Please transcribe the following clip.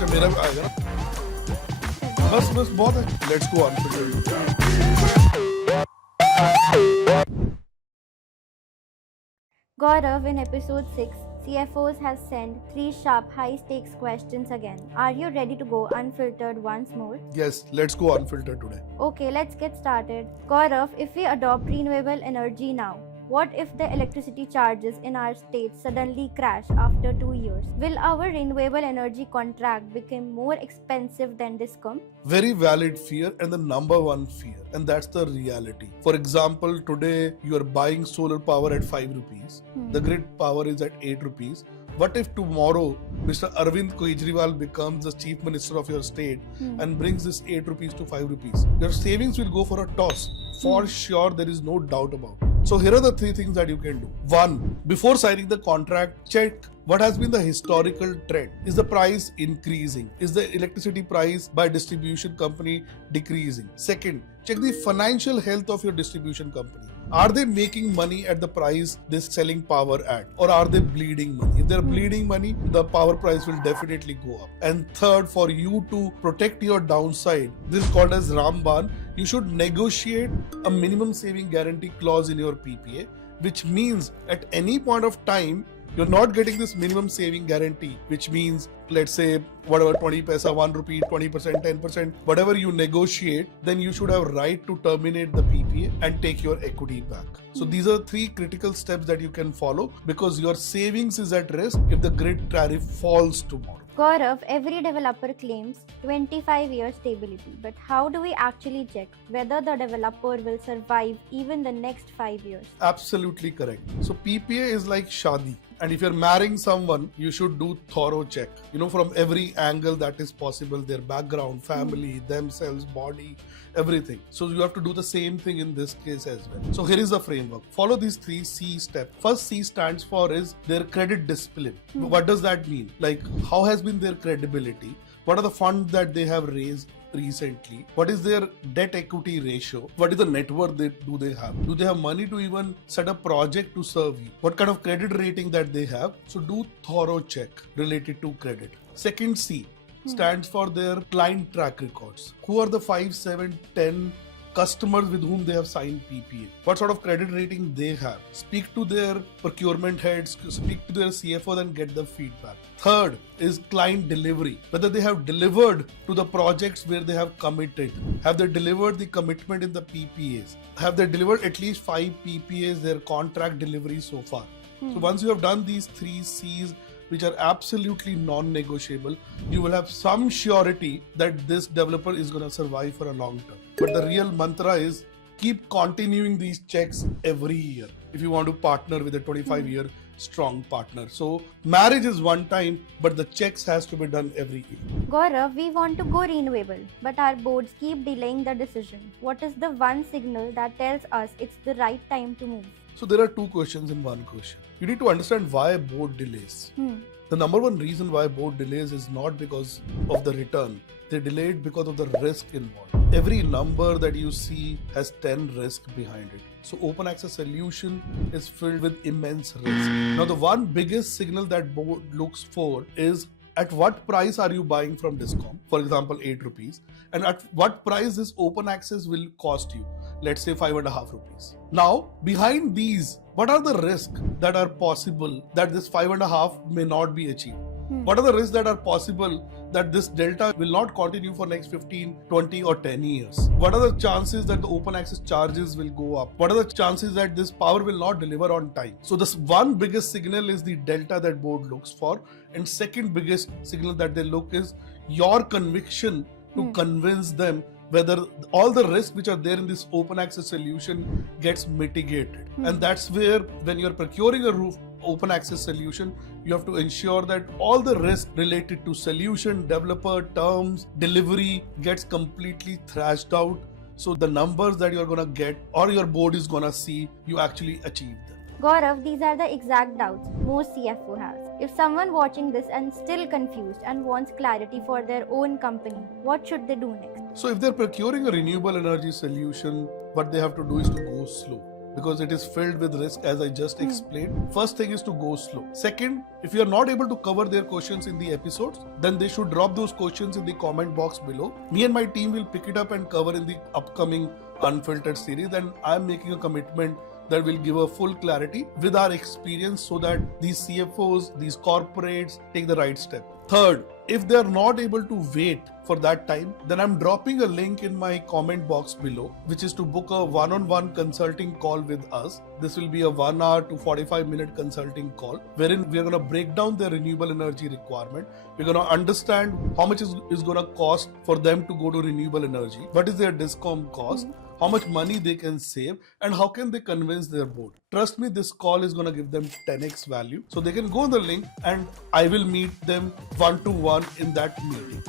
अच्छा मेरा भी आएगा ना बस बहुत है let's go unfiltered Gaurav, in episode 6, CFOs have sent 3 sharp high-stakes questions again. Are you ready to go unfiltered once more? yes let's go unfiltered today Okay, let's get started. Gaurav, if we adopt renewable energy now, what if the electricity charges in our state suddenly crash after 2 years? Will our renewable energy contract become more expensive than Discom? very valid fear and the number one fear and that's the reality. For example, today you are buying solar power at 5 rupees. The grid power is at 8 rupees. What if tomorrow Mr. Arvind Kejriwal becomes the chief minister of your state and brings this 8 rupees to 5 rupees? Your savings will go for a toss. For sure, there is no doubt about it. So here are the 3 things that you can do. 1. Before signing the contract, check what has been the historical trend. Is the price increasing? Is the electricity price by distribution company decreasing? Second, check the financial health of your distribution company. Are they making money at the price they're selling power at? Or are they bleeding money? If they're bleeding money, the power price will definitely go up. And third, for you to protect your downside, this is called as Ramban, you should negotiate a minimum saving guarantee clause in your PPA, which means at any point of time, you're not getting this minimum saving guarantee, which means, let's say, whatever 20 paisa, 1 rupee, 20%, 10%, whatever you negotiate, then you should have right to terminate the PPA and take your equity back. So these are 3 critical steps that you can follow because your savings is at risk if the grid tariff falls tomorrow. Gaurav, every developer claims 25-year stability, but how do we actually check whether the developer will survive even the next 5 years? Absolutely correct. So PPA is like shadi. And if you're marrying someone, you should do thorough check. From every angle that is possible, their background, family, themselves, body, everything. So you have to do the same thing in this case as well. So here is the framework. Follow these 3 C steps. First C stands for is their credit discipline. What does that mean? Like how has been their credibility? What are the funds that they have raised recently? What is their debt equity ratio? What is the net worth do they have? Do they have money to even set a project to serve you? What kind of credit rating that they have? So do thorough check related to credit. Second C stands for their client track records. Who are the 5, 7, 10 customers with whom they have signed PPA? What sort of credit rating they have? Speak to their procurement heads, speak to their CFOs and get the feedback. Third is client delivery. Whether they have delivered to the projects where they have committed. Have they delivered the commitment in the PPAs? Have they delivered at least 5 PPAs, their contract delivery so far? So once you have done these 3 C's, which are absolutely non-negotiable, you will have some surety that this developer is going to survive for a long term. But the real mantra is keep continuing these checks every year if you want to partner with a 25-year strong partner. So marriage is one time, but the checks has to be done every year. Gaurav, we want to go renewable, but our boards keep delaying the decision. What is the one signal that tells us it's the right time to move? So there are 2 questions in one question. You need to understand why board delays. The number one reason why board delays is not because of the return. They delayed because of the risk involved. Every number that you see has 10 risk behind it. So open access solution is filled with immense risk. Now the one biggest signal that board looks for is at what price are you buying from Discom? For example, 8 rupees. And at what price this open access will cost you? Let's say 5.5 rupees. Now, behind these, what are the risks that are possible that this 5.5 may not be achieved? What are the risks that are possible that this delta will not continue for next 15, 20 or 10 years? What are the chances that the open access charges will go up? What are the chances that this power will not deliver on time? So this one biggest signal is the delta that board looks for. And second biggest signal that they look is your conviction to convince them whether all the risks which are there in this open access solution gets mitigated. And that's where when you're procuring a open access solution, you have to ensure that all the risk related to solution, developer, terms, delivery gets completely thrashed out. So the numbers that you're going to get or your board is going to see, you actually achieve them. Gaurav, these are the exact doubts most CFO has. If someone watching this and still confused and wants clarity for their own company, what should they do next? So if they're procuring a renewable energy solution, what they have to do is to go slow. because it is filled with risk, as I just explained. First thing is to go slow. Second, if you are not able to cover their questions in the episodes, then they should drop those questions in the comment box below. Me and my team will pick it up and cover in the upcoming Unfiltered series, and I'm making a commitment that will give a full clarity with our experience so that these CFOs, these corporates take the right step. Third, if they are not able to wait for that time, then I'm dropping a link in my comment box below, which is to book a one-on-one consulting call with us. This will be a 1 hour to 45-minute consulting call, wherein we are going to break down their renewable energy requirement. We're going to understand how much is going to cost for them to go to renewable energy, what is their discom cost, how much money they can save, and how can they convince their board. Trust me, this call is going to give them 10x value. So they can go on the link and I will meet them one-to-one in that meeting.